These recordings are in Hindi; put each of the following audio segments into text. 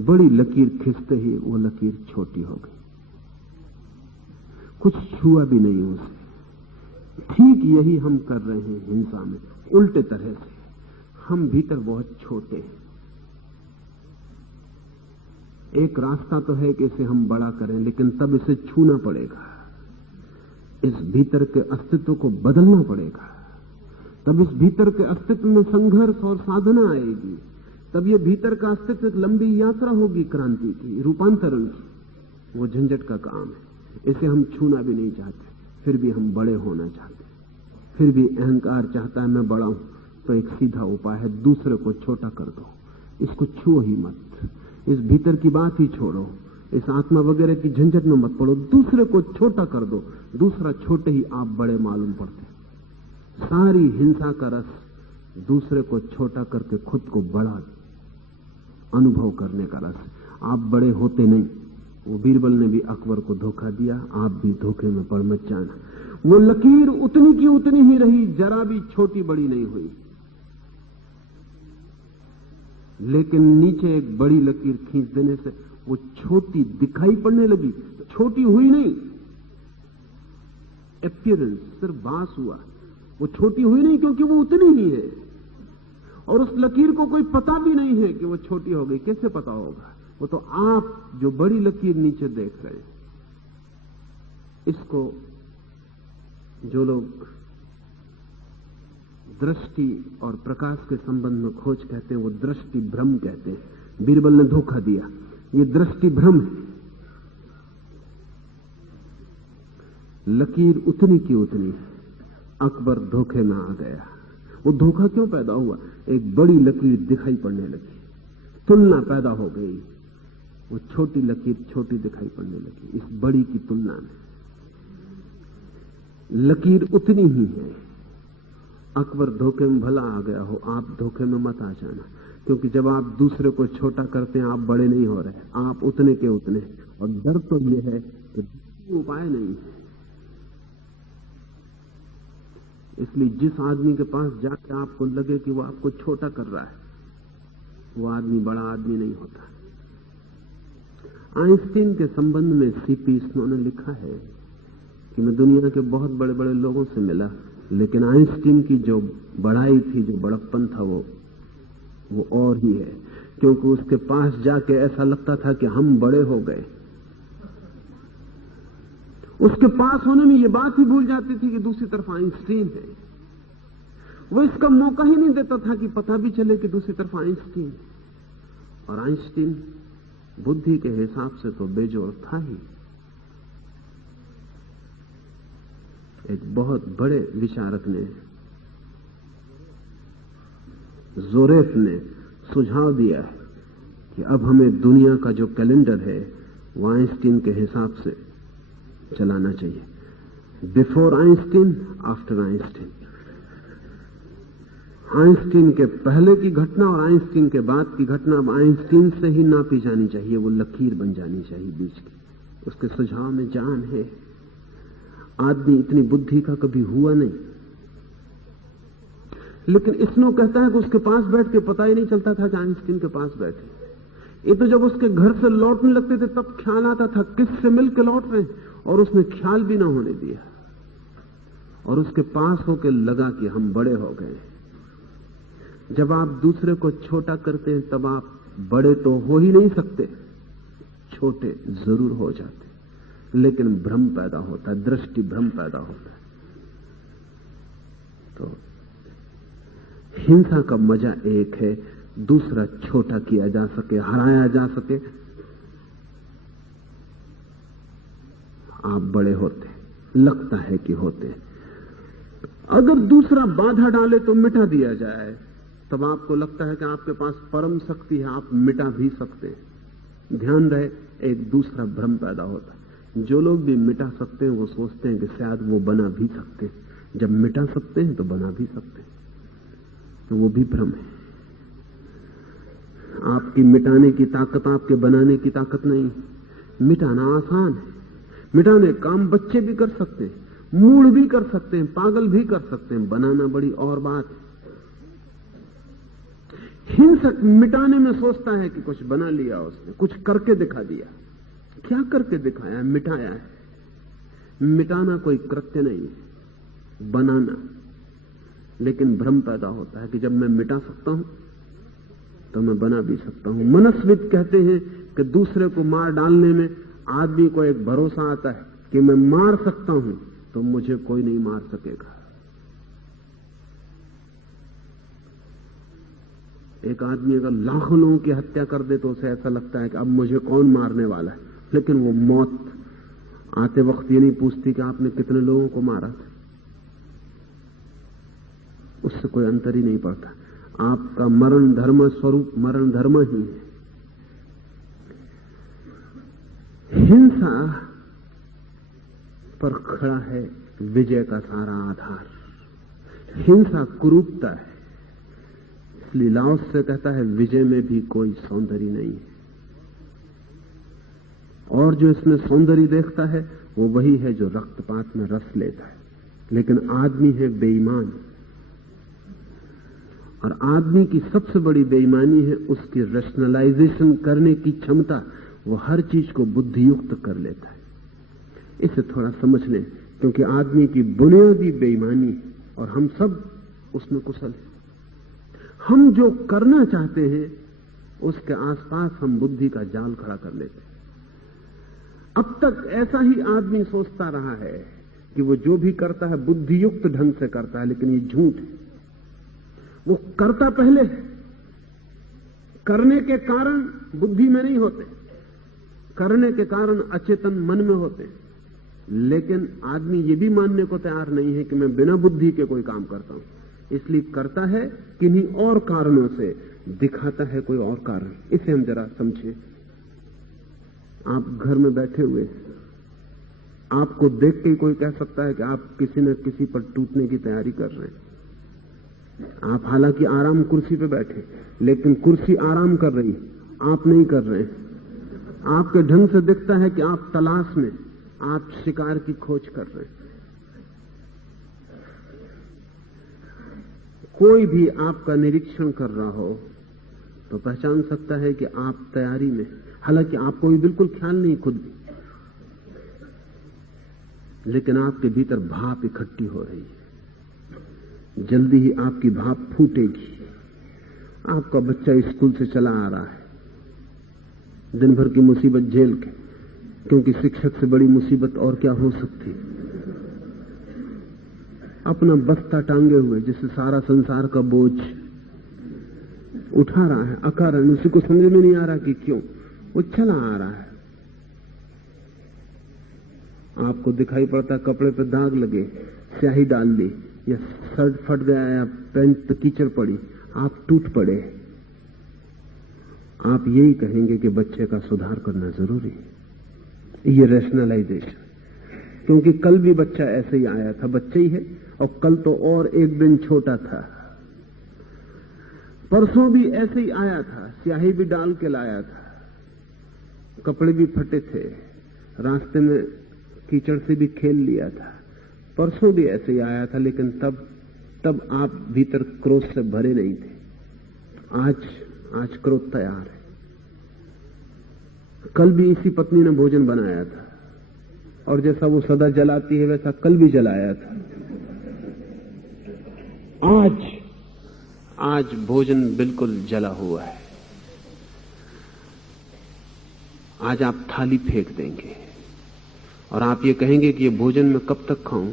बड़ी लकीर खींचते ही वो लकीर छोटी हो गई, कुछ छुआ भी नहीं उसे। ठीक यही हम कर रहे हैं हिंसा में, उल्टे तरह से। हम भीतर बहुत छोटे हैं। एक रास्ता तो है कि इसे हम बड़ा करें, लेकिन तब इसे छूना पड़ेगा, इस भीतर के अस्तित्व को बदलना पड़ेगा। तब इस भीतर के अस्तित्व में संघर्ष और साधना आएगी। तब ये भीतर का अस्तित्व एक लंबी यात्रा होगी, क्रांति की, रूपांतरण की। वो झंझट का काम है। इसे हम छूना भी नहीं चाहते, फिर भी हम बड़े होना चाहते। फिर भी अहंकार चाहता है मैं बड़ा हूं। तो एक सीधा उपाय है, दूसरे को छोटा कर दो। इसको छुओ ही मत, इस भीतर की बात ही छोड़ो, इस आत्मा वगैरह की झंझट में मत पड़ो। दूसरे को छोटा कर दो। दूसरा छोटे ही आप बड़े मालूम पड़ते। सारी हिंसा का रस दूसरे को छोटा करके खुद को बड़ा अनुभव करने का रस। आप बड़े होते नहीं। वो बीरबल ने भी अकबर को धोखा दिया, आप भी धोखे में पड़ मत जाना। वो लकीर उतनी की उतनी ही रही, जरा भी छोटी बड़ी नहीं हुई। लेकिन नीचे एक बड़ी लकीर खींच देने से वो छोटी दिखाई पड़ने लगी, छोटी हुई नहीं। अपीयरेंस, सिर्फ भास हुआ, वो छोटी हुई नहीं, क्योंकि वो उतनी ही है। और उस लकीर को कोई पता भी नहीं है कि वो छोटी हो गई। कैसे पता होगा? वो तो आप जो बड़ी लकीर नीचे देख रहे हैं। इसको जो लोग दृष्टि और प्रकाश के संबंध में खोज कहते हैं, वो दृष्टि भ्रम कहते हैं। बीरबल ने धोखा दिया, ये दृष्टि भ्रम है। लकीर उतनी की उतनी है। अकबर धोखे में आ गया। वो धोखा क्यों पैदा हुआ? एक बड़ी लकीर दिखाई पड़ने लगी, तुलना पैदा हो गई। वो छोटी लकीर छोटी दिखाई पड़ने लगी इस बड़ी की तुलना में। लकीर उतनी ही है। अकबर धोखे में भला आ गया हो, आप धोखे में मत आ जाना। क्योंकि जब आप दूसरे को छोटा करते हैं, आप बड़े नहीं हो रहे, आप उतने के उतने। और डर तो यह है कि उपाय नहीं है। इसलिए जिस आदमी के पास जाके आपको लगे कि वो आपको छोटा कर रहा है, वो आदमी बड़ा आदमी नहीं होता। आइंस्टीन के संबंध में सीपी स्नो ने लिखा है कि मैं दुनिया के बहुत बड़े बड़े लोगों से मिला, लेकिन आइंस्टीन की जो बड़ाई थी, जो बड़प्पन था, वो और ही है। क्योंकि उसके पास जाके ऐसा लगता था कि हम बड़े हो गए। उसके पास होने में ये बात ही भूल जाती थी कि दूसरी तरफ आइंस्टीन है। वो इसका मौका ही नहीं देता था कि पता भी चले कि दूसरी तरफ आइंस्टीन। और आइंस्टीन बुद्धि के हिसाब से तो बेजोड़ था ही। एक बहुत बड़े विचारक ने, जोरेफ ने सुझाव दिया कि अब हमें दुनिया का जो कैलेंडर है वो आइंस्टीन के हिसाब से चलाना चाहिए। Before Einstein, after Einstein. Einstein के पहले की घटना और आइंस्टीन के बाद की घटना अब आइंस्टीन से ही नापी जानी चाहिए। वो लकीर बन जानी चाहिए बीच की। उसके सुझाव में जान है। आदमी इतनी बुद्धि का कभी हुआ नहीं। लेकिन स्नो कहता है कि उसके पास बैठ के पता ही नहीं चलता था कि आइंस्टीन के पास बैठे। ये तो जब उसके घर से लौटने लगते थे तब ख्याल आता था किससे मिलकर लौट रहे, और उसने ख्याल भी ना होने दिया। और उसके पास होकर लगा कि हम बड़े हो गए। जब आप दूसरे को छोटा करते हैं तब आप बड़े तो हो ही नहीं सकते, छोटे जरूर हो जाते। लेकिन भ्रम पैदा होता है, दृष्टि भ्रम पैदा होता है। तो हिंसा का मजा एक है, दूसरा छोटा किया जा सके, हराया जा सके, आप बड़े होते, लगता है कि होते। अगर दूसरा बाधा डाले तो मिटा दिया जाए, तब आपको लगता है कि आपके पास परम शक्ति है, आप मिटा भी सकते हैं। ध्यान रहे, एक दूसरा भ्रम पैदा होता है। जो लोग भी मिटा सकते हैं वो सोचते हैं कि शायद वो बना भी सकते हैं। जब मिटा सकते हैं तो बना भी सकते हैं, तो वो भी भ्रम है। आपकी मिटाने की ताकत आपके बनाने की ताकत नहीं। मिटाना आसान है। मिटाने काम बच्चे भी कर सकते हैं, मूढ़ भी कर सकते हैं, पागल भी कर सकते हैं। बनाना बड़ी और बात है। हिंसक मिटाने में सोचता है कि कुछ बना लिया उसने, कुछ करके दिखा दिया। क्या करके दिखाया? मिटाया है। मिटाना कोई कृत्य नहीं है, बनाना। लेकिन भ्रम पैदा होता है कि जब मैं मिटा सकता हूं तो मैं बना भी सकता हूं। मनस्विद कहते हैं कि दूसरे को मार डालने में आदमी को एक भरोसा आता है कि मैं मार सकता हूं तो मुझे कोई नहीं मार सकेगा। एक आदमी अगर लाखों लोगों की हत्या कर दे तो उसे ऐसा लगता है कि अब मुझे कौन मारने वाला है, लेकिन वो मौत आते वक्त ये नहीं पूछती कि आपने कितने लोगों को मारा था। उससे कोई अंतर ही नहीं पड़ता। आपका मरण धर्म स्वरूप मरण धर्म ही है। हिंसा पर खड़ा है विजय का सारा आधार। हिंसा कुरूपता है। इसलिए लाओस से कहता है विजय में भी कोई सौंदर्य नहीं है, और जो इसमें सौंदर्य देखता है वो वही है जो रक्तपात में रस लेता है। लेकिन आदमी है बेईमान, और आदमी की सबसे बड़ी बेईमानी है उसकी रैशनलाइजेशन करने की क्षमता। वो हर चीज को बुद्धियुक्त कर लेता है। इसे थोड़ा समझ लें, क्योंकि आदमी की बुनियादी बेईमानी है और हम सब उसमें कुशल हैं। हम जो करना चाहते हैं उसके आसपास हम बुद्धि का जाल खड़ा कर लेते हैं। अब तक ऐसा ही आदमी सोचता रहा है कि वो जो भी करता है बुद्धियुक्त ढंग से करता है, लेकिन ये झूठ है। वो करता पहले है, करने के कारण बुद्धि में नहीं होते, करने के कारण अचेतन मन में होते। लेकिन आदमी ये भी मानने को तैयार नहीं है कि मैं बिना बुद्धि के कोई काम करता हूं, इसलिए करता है किन्हीं और कारणों से, दिखाता है कोई और कारण। इसे हम जरा समझें। आप घर में बैठे हुए, आपको देख के कोई कह सकता है कि आप किसी न किसी पर टूटने की तैयारी कर रहे हैं। आप हालांकि आराम कुर्सी पे बैठे, लेकिन कुर्सी आराम कर रही, आप नहीं कर रहे हैं। आपके ढंग से दिखता है कि आप तलाश में, आप शिकार की खोज कर रहे हैं। कोई भी आपका निरीक्षण कर रहा हो तो पहचान सकता है कि आप तैयारी में, हालांकि आपको भी बिल्कुल ख्याल नहीं खुद भी, लेकिन आपके भीतर भाप इकट्ठी हो रही है। जल्दी ही आपकी भाप फूटेगी। आपका बच्चा स्कूल से चला आ रहा है दिन भर की मुसीबत झेल के, क्योंकि शिक्षक से बड़ी मुसीबत और क्या हो सकती। अपना बस्ता टांगे हुए जिससे सारा संसार का बोझ उठा रहा है अकारण, उसी को समझ में नहीं आ रहा कि क्यों वो चला आ रहा है। आपको दिखाई पड़ता कपड़े पे दाग लगे, स्याही डाल दी, या शर्ट फट गया, या पैंट पे कीचड़ पड़ी, आप टूट पड़े। आप यही कहेंगे कि बच्चे का सुधार करना जरूरी है। ये रैशनलाइजेशन, क्योंकि कल भी बच्चा ऐसे ही आया था, बच्चा ही है, और कल तो और एक दिन छोटा था। परसों भी ऐसे ही आया था, स्याही भी डाल के लाया था, कपड़े भी फटे थे, रास्ते में कीचड़ से भी खेल लिया था। परसों भी ऐसे ही आया था, लेकिन तब आप भीतर क्रोध से भरे नहीं थे। आज क्रोध तैयार है। कल भी इसी पत्नी ने भोजन बनाया था, और जैसा वो सदा जलाती है वैसा कल भी जलाया था। आज भोजन बिल्कुल जला हुआ है। आज आप थाली फेंक देंगे और आप ये कहेंगे कि ये भोजन मैं कब तक खाऊं?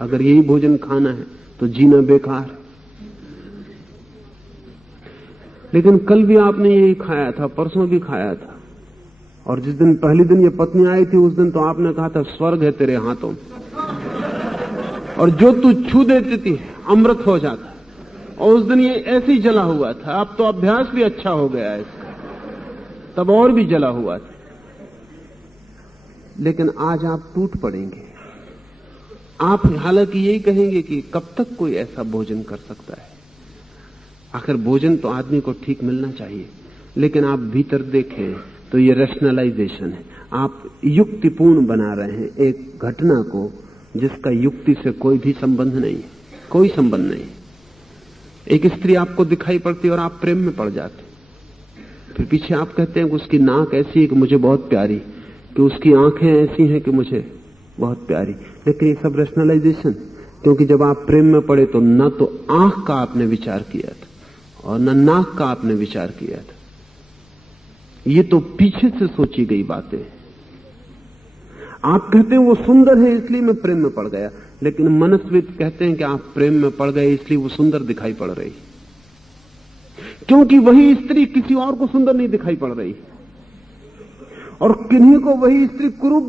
अगर यही भोजन खाना है तो जीना बेकार है। लेकिन कल भी आपने यही खाया था, परसों भी खाया था, और जिस दिन पहले दिन ये पत्नी आई थी उस दिन तो आपने कहा था स्वर्ग है तेरे हाथों में, और जो तू छू देती थी अमृत हो जाता, और उस दिन ये ऐसे ही जला हुआ था। अब तो अभ्यास भी अच्छा हो गया है इसका, तब और भी जला हुआ था। लेकिन आज आप टूट पड़ेंगे। आप हालांकि यही कहेंगे कि कब तक कोई ऐसा भोजन कर सकता है? आखिर भोजन तो आदमी को ठीक मिलना चाहिए, लेकिन आप भीतर देखें तो ये रैशनलाइजेशन है। आप युक्तिपूर्ण बना रहे हैं एक घटना को जिसका युक्ति से कोई भी संबंध नहीं, कोई संबंध नहीं। एक स्त्री आपको दिखाई पड़ती और आप प्रेम में पड़ जाते, फिर पीछे आप कहते हैं कि उसकी नाक ऐसी है कि मुझे बहुत प्यारी, कि उसकी आंखें ऐसी हैं कि मुझे बहुत प्यारी। लेकिन ये सब रैशनलाइजेशन, क्योंकि जब आप प्रेम में पड़े तो न तो आंख का आपने विचार किया था और न नाक का आपने विचार किया था। ये तो पीछे से सोची गई बातें। आप कहते हैं वो सुंदर है इसलिए मैं प्रेम में पड़ गया, लेकिन मनस्विद कहते हैं कि आप प्रेम में पड़ गए इसलिए वो सुंदर दिखाई पड़ रही, क्योंकि वही स्त्री किसी और को सुंदर नहीं दिखाई पड़ रही और किन्हीं को वही स्त्री कुरूप